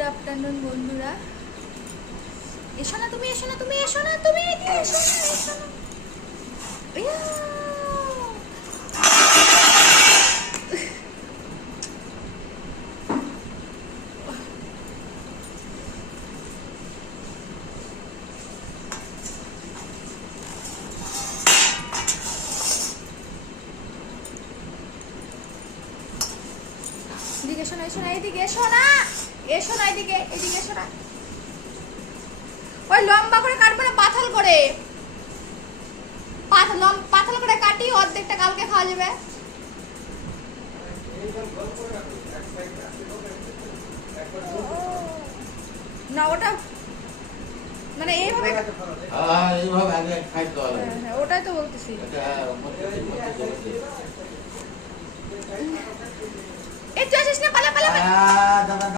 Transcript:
Good afternoon বন্ধুরা। এসো না তুমি, এসো না তুমি, এসো না তুমি, এদিকে এসো না, এসো না। ইয়া! এদিকে এসো না, এসো না, এদিকে এসো না, এসো না, এদিকে, এদিকে এসো না। ওই লম্বা করে কাটবো না, পাতল করে, পাতল করে কাটি, অর্ধেকটা কালকে খাওয়া যাবে। না ওটা মানে এইভাবে এইভাবে আগে খাইতে হবে। হ্যাঁ, ওটাই তো বলতেছি। এই তুই আসিস না, পালা পালা পালা।